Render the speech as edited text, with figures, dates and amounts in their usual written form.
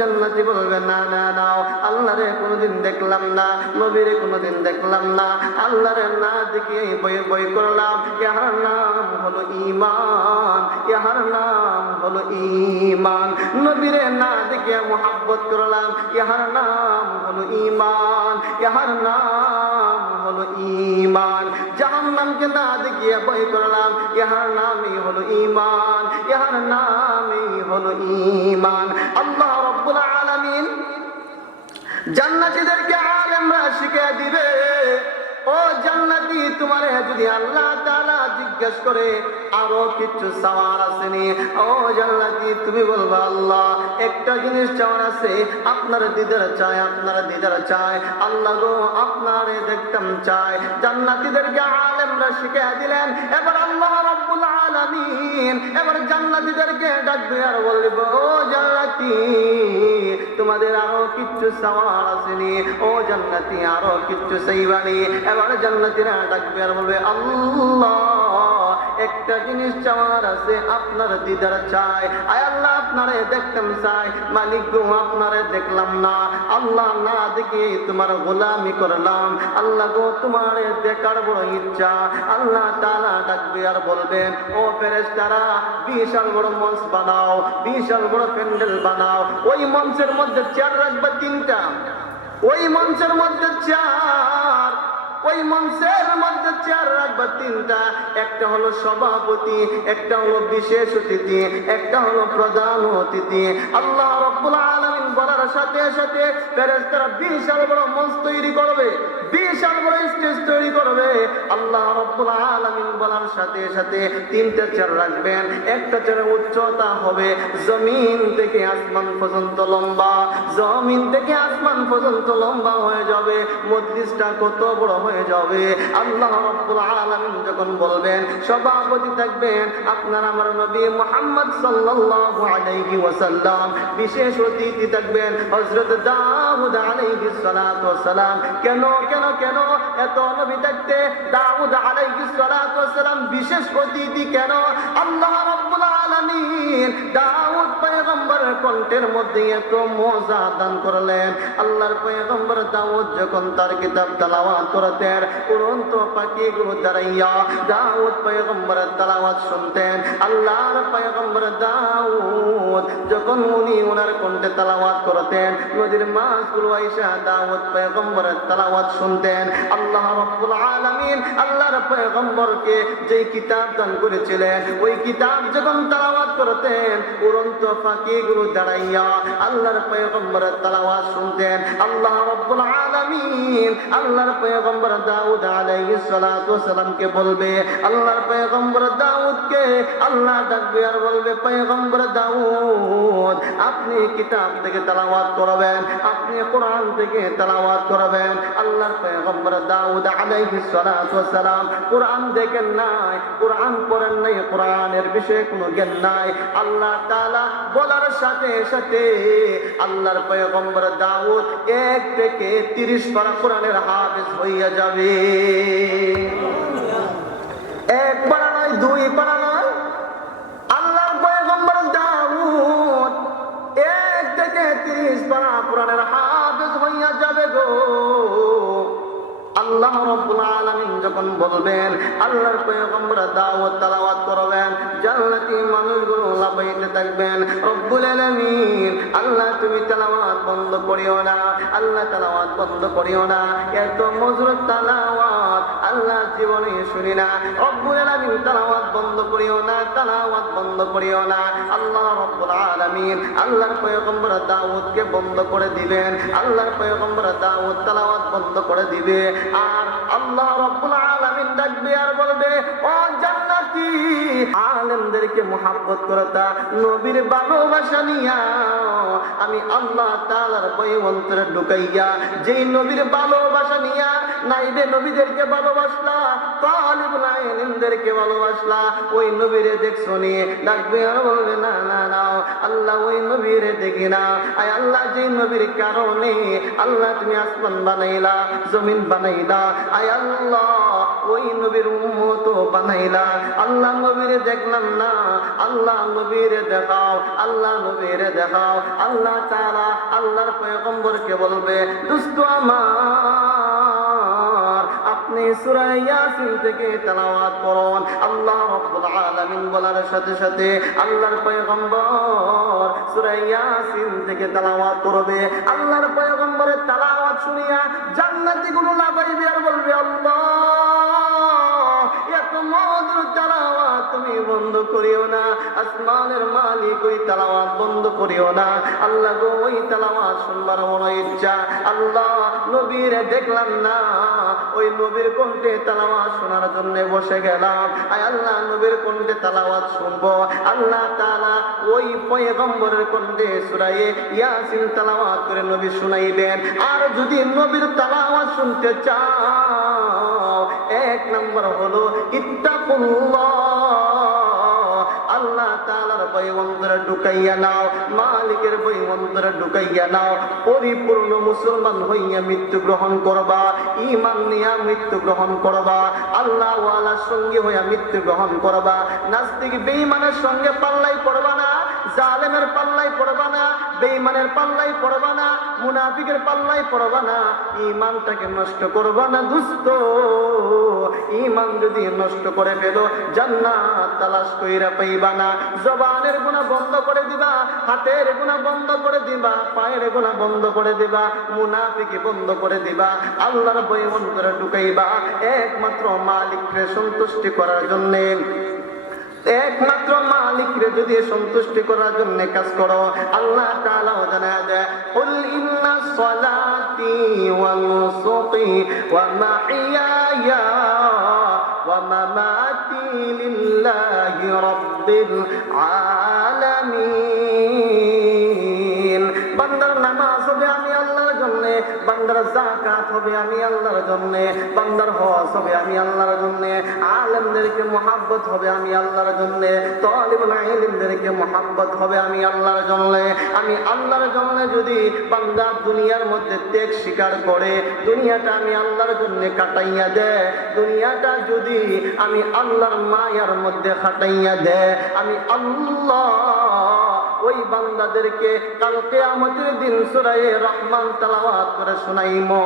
জান্নাতি বলবে না না না, আল্লাহরে কোনোদিন দেখলাম না, নবীরে কোনোদিন দেখলাম না, আল্লাহরে না দেখে বই বই করলাম। ইহার নাম হলো ঈমান, ইহার নাম হলো ঈমান। নবীরে না দেখে মুহাব্বত করলাম, ইহার নাম হলো ঈমান, ইহার নাম হলো ঈমান। জাহান্নামকে না দেখিয়ে বই করলাম, ইহার নামই হলো ঈমান, ইহার নামই হলো ঈমান। আল্লাহ রাব্বুল আলামিন জান্নাতীদেরকে আলেমরা শিখিয়ে দিবে, ও জান্নাতি, তোমারে যদি আল্লাহ তাআলা জিজ্ঞেস করে আরো কিছু চাওয়ার আসেনি, ও জান্নাতি তুমি বলবা আল্লাহ একটা জিনিস চাওয়ার আছে, আপনার দিদার চাই, আপনার দিদার চাই, আল্লাহ গো আপনারে দেখতাম চাই। জান্নাতীদেরকে আলেমরা শিখিয়ে দিলেন। এবার আল্লাহ রাব্বুল আলামিন এবার জান্নাতীদেরকে ডাকবে আর বলবে, ও জান্নাতি তোমাদের আরো কিছু চাওয়ার আসেনি, ও জান্নাতি আরো কিছু চাইবানি। এবার জান্নাতীরা ডাকবে আর বলবে, আল্লাহ একটা জিনিস চাওয়ার আছে, আপনার দিদার চাই, আয় আল্লাহ আপনারে দেখতাম চাই, মালিক গো আপনারে দেখলাম না, আল্লাহ না দেখে তোমার গোলামি করলাম, আল্লাহ গো তোমারে দেখার বড় ইচ্ছা। আল্লাহ তাআলা ডাকবে আর বলবেন, ও ফেরেশতারা বিশাল বড় মঞ্চ বানাও, বিশাল বড় প্যান্ডেল বানাও, ওই মঞ্চের মধ্যে চেয়ার রাখবে 3টা, ওই মঞ্চের মধ্যে চেয়ার, ওই মঞ্চের মধ্যে চেয়ার রাখবে 3টা, একটা হলো সভাপতি, একটা হলো বিশেষ অতিথি, একটা হলো প্রধান অতিথি। আল্লাহ রাব্বুল আলামিন বলার সাথে সাথে ফেরেশতারা বিশাল বড় মঞ্চ তৈরি করবে, বিশাল বড় স্টেজ তৈরি করবে। আল্লাহ রাব্বুল আলামিন বলার সাথে সাথে 3টা চেয়ার রাখবেন, একটা চেয়ারের উচ্চতা হবে জমিন থেকে আসমান পর্যন্ত লম্বা, জমিন থেকে আসমান পর্যন্ত লম্বা হয়ে যাবে, মজলিসটা কত বড় হয়ে যাবে। আল্লাহ রাব্বুল আলামিন যখন বলবেন, সভাপতি থাকবেন আপনার আমার নবী মুহাম্মদ সাল্লাল্লাহু আলাইহি ওয়াসাল্লাম, বিশেষ অতিথি থাকবেন হযরত দাউদ আলাইহিস সালাতু ওয়াস সালাম। কেন কেন কেন এত নবী থাকতে দাউদ আলাইহিস সালাতু ওয়াস সালাম বিশেষ অতিথি কেন? আল্লাহ রাব্বুল আলামিন দাউদ পয়গম্বরের কণ্ঠের মধ্যে এত মজা দান করলেন। আল্লাহর পয়গম্বর দাউদ যখন তার কিতাব তেলাওয়াত করতেন, উড়ন্ত পাখিগুলো দাঁড়াইয়া দাউদ পয়গম্বরের তেলাওয়াত শুনতেন। আল্লাহর পয়গম্বর দাউদ যখন উনি ওনার কণ্ঠে তেলাওয়াত করতেন, নদীর মাছগুলো আইসা দাউদ পয়গম্বরের তেলাওয়াত শুনতেন। আল্লাহ রাব্বুল আলামিন আল্লাহর পয়গম্বরকে যে কিতাব দান করেছিলেন, ওই কিতাব যখন তেলাওয়াত করতেন, উড়ন্ত পাখিগুলো দাঁড়াইয়া আল্লাহর পয়গম্বরের তেলাওয়াত শুনতেন। আল্লাহ রাব্বুল আলামিন আল্লাহর পয়গম্বর দাউদ আলাইহিস সালাতু ওয়াস সালামকে বলবে, আল্লাহর পয়গম্বর দাউদকে আল্লাহ ডাকবে আর বলবে, পয়গম্বর দাউদ আপনি কিতাব থেকে তেলাওয়াত করবেন, আপনি কোরআন থেকে তেলাওয়াত করবেন। আল্লাহর পয়গম্বর দাউদ আলাইহিস সালাতু ওয়াস সালাম কোরআন দেখেন নাই, কোরআন পড়েন নাই, কোরআনের বিষয়ে কোনো জ্ঞান নাই। আল্লাহ তাআলা বলার সাথে সাথে আল্লাহর পয়গম্বর দাউদ 1 থেকে 30 পারা কোরআনের হাফেজ হইয়া যাবে। 1 পারা নয়, 2 পারা নয়, আল্লাহর পয়গম্বর দাউদ 1 থেকে 30 পারা কোরআনের হাফেজ হইয়া যাবে গো। আল্লাহ রাব্বুল আলামিন যখন বলবেন, আল্লাহর পয়গম্বর দাউদ তেলাওয়াত করবেন, জান্নাতি মানুষগুলো লাফাইতে থাকবেন, রব্বুল আলামিন আল্লাহ তুমি তেলাওয়াত বন্ধ করিও না, আল্লাহ তেলাওয়াত বন্ধ করিও না, এত মধুর তেলাওয়াত আল্লাহ জীবনে শুনি না, রব্বুল আলামিন তেলাওয়াত বন্ধ করিও না, তেলাওয়াত বন্ধ করিও না। আল্লাহ রাব্বুল আলামিন আল্লাহর পয়গম্বর দাউদকে বন্ধ করে দিবেন, আল্লাহর পয়গম্বর দাউদ তেলাওয়াত বন্ধ করে দিবে। আর আল্লাহ রাব্বুল আলামিন ডাকবে আর বলবে, ও জান্নাতি আলেমদেরকে মুহাব্বত করতা, নবীর ভালোবাসা নিয়া আমি আল্লাহ তাআলার বই অন্তরে ঢুকাইয়া, যেই নবীর ভালোবাসা নিয়া নাইবে নবীদেরকে ভালোবাসলা, তালিবুল ইলমদেরকে ভালোবাসলা, ওই নবীরে দেখছো নি? ডাকবে আর বলবে, না না না আল্লাহ ওই নবীরে দেখি না, আয় আল্লাহ যেই নবীর কারণে আল্লাহ তুমি আসমান বানাইলা, জমিন বানাইলা, আয় আল্লাহ ওই নবীর উম্মত বানাইলা। আল্লাহ নবীরে দেখলাম না, আল্লাহ নবীরে দেখাও, আল্লাহ নবীরে দেখাও। আল্লাহ তাআলা আল্লাহর পয়গম্বরকে বলবে, দোস্ত আমার, আপনি সূরা ইয়াসিন থেকে তেলাওয়াত করুন। আল্লাহ রাব্বুল আলামিন বলার সাথে সাথে আল্লাহর পয়গম্বর সূরা ইয়াসিন থেকে তেলাওয়াত করবে। আল্লাহর পয়গম্বরের তেলাওয়াত শুনিয়া জান্নাতীগুলো লাফাইবে আর বলবে, আল্লাহ, এত মধুর তেলাওয়াত তুমি বন্ধ করিও না। আসমানের মালিক, ওই তেলাওয়াত বন্ধ করিও না। আল্লাহ গো, ওই তেলাওয়াত শুনবার বড় ইচ্ছা। আল্লাহ, নবীরে দেখলাম না, ওই নবীর কণ্ঠে তেলাওয়াত শোনার জন্য বসে গেলাম। আয় আল্লাহ, নবীর কণ্ঠে তেলাওয়াত শুনবো। আল্লাহ তাআলা ওই পয়গম্বরের কণ্ঠে সূরা ইয়াসিন তেলাওয়াত করে নবী শুনাইবেন। আর যদি নবীর তেলাওয়াত শুনতে চাও, এক নম্বর হলো ইত্তাকুল্লাহ, আল্লাহ তাআলার ভয় অন্তরে ঢুকাইয়া নাও, মালিকের ভয় অন্তরে ঢুকাইয়া নাও। পরিপূর্ণ মুসলমান হইয়া মৃত্যু গ্রহণ করবা, ঈমান নিয়া মৃত্যু গ্রহণ করবা, আল্লাহ ওয়ালার সঙ্গে হইয়া মৃত্যু গ্রহণ করবা। নাস্তিক বেঈমানের সঙ্গে পাল্লাই পড়বা না, জালেমের পাল্লাই পড়বা না, বেঈমানের পাল্লাই পড়বা না, মুনাফিকের পাল্লাই পড়বা না। ঈমানটাকে নষ্ট করবা না দোস্ত। ঈমান যদি নষ্ট করে ফেলো, জান্নাত তালাশ কইরা পাইবা না। জবানের গুনাহ বন্ধ করে দিবা, হাতের গুনাহ বন্ধ করে দিবা, পায়ের গুনাহ বন্ধ করে দিবা, মুনাফিকি বন্ধ করে দিবা, আল্লাহর ভয় অন্তরে ঢুকাইবা। একমাত্র মালিককে সন্তুষ্টি করার জন্য, একমাত্র মালিকরে যদি সন্তুষ্টি করার জন্য কাজ করো, আল্লাহ তাআলা জানায় দেয়, কুল ইন্না সলাতি ওয়া নুসুকি ওয়া মাহইয়ায়া ওয়া মামাতি লিল্লাহি রাব্বিল আলামিন। বান্দার নামাজ হবে আমি আল্লাহর জন্য, বান্দার যাকাত হবে আমি আল্লাহর জন্য, বান্দার হজ হবে আমি আল্লাহর জন্য, আলেমদেরকে মুহাব্বত হবে আমি আল্লাহর জন্য, তালিবুল ইলমদেরকে মুহাব্বত হবে আমি আল্লাহর জন্য। আমি আল্লাহর জন্য যদি বান্দা দুনিয়ার মধ্যে ত্যাগ স্বীকার করে, দুনিয়াটা আমি আল্লাহর জন্য কাটাইয়া দেয়, দুনিয়াটা যদি আমি আল্লাহর মায়ার মধ্যে কাটাইয়া দেয়, আমি আল্লাহ ওই বান্দাদেরকে কাল কিয়ামতের দিন সূরা রহমান তেলাওয়াত করে শুনাইমু।